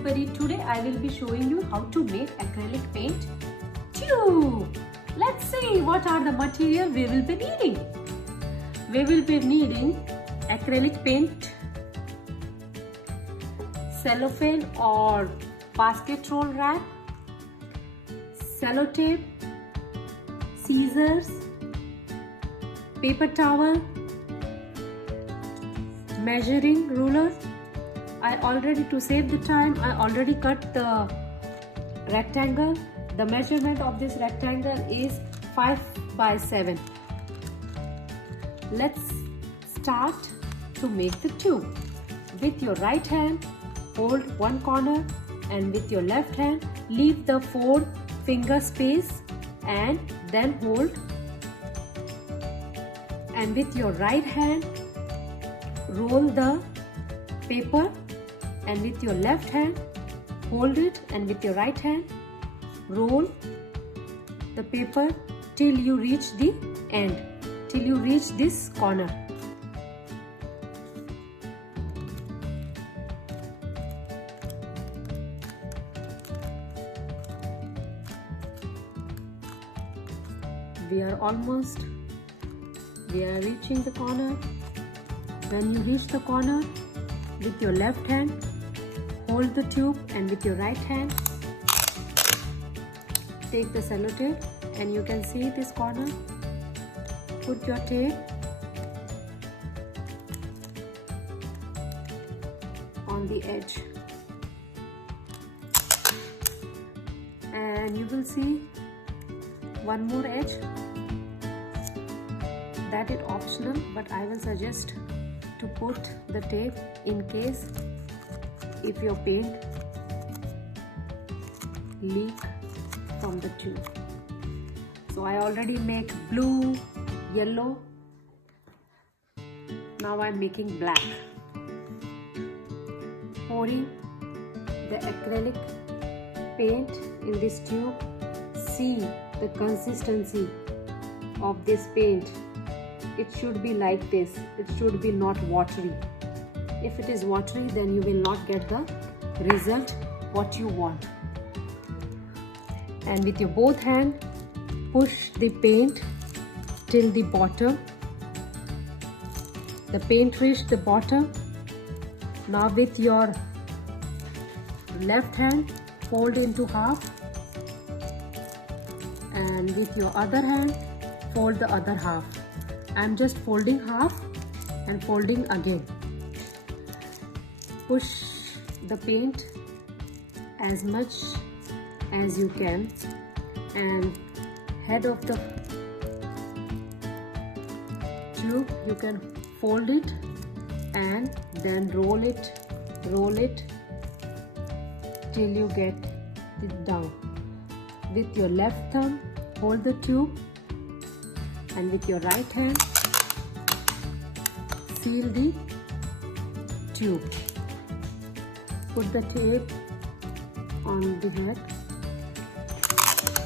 everybody, today I will be showing you how to make acrylic paint tube. Let's see what are the material we will be needing. We will be needing acrylic paint, cellophane or basket roll wrap, sellotape, scissors, paper towel, measuring ruler. To save the time, I already cut the rectangle. The measurement of this rectangle is 5 by 7. Let's start to make the tube. With your right hand, hold one corner, and with your left hand, leave the 4 finger space and then hold. And with your right hand, roll the paper, and with your left hand hold it, and with your right hand roll the paper till you reach the end, till you reach this corner. We are reaching the corner. When you reach the corner, with your left hand hold the tube, and with your right hand take the sellotape, and you can see this corner. Put your tape on the edge, and you will see one more edge. That is optional, but I will suggest to put the tape in case if your paint leak from the tube. So I already make blue, yellow. Now I'm making black. Pouring the acrylic paint in this tube. See the consistency of this paint. It should be like this. It should be not watery. If it is watery, then you will not get the result what you want. And with your both hands, push the paint till the bottom. The paint reached the bottom. Now with your left hand, fold into half, and with your other hand, fold the other half. I'm just folding half and folding again. Push the paint as much as you can, and head of the tube you can fold it and then roll it till you get it down. With your left thumb hold the tube, and with your right hand seal the tube. Put the tape on the head.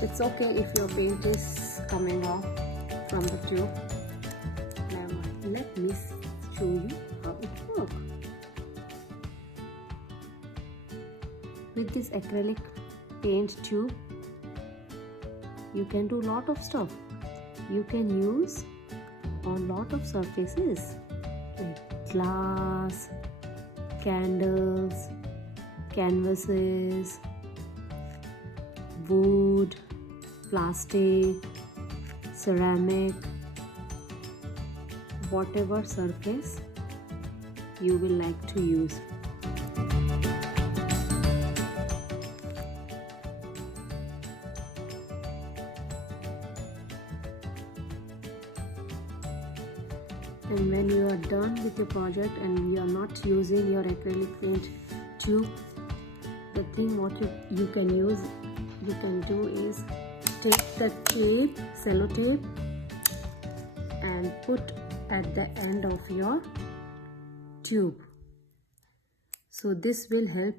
It's okay if your paint is coming off from the tube. Now let me show you how it works. With this acrylic paint tube, you can do lot of stuff. You can use on lot of surfaces like glass, candles, canvases, wood, plastic, ceramic, whatever surface you will like to use. And when you are done with your project and you are not using your acrylic paint tube, the thing what you can do is take the tape, sellotape, and put at the end of your tube. So this will help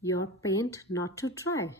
your paint not to dry.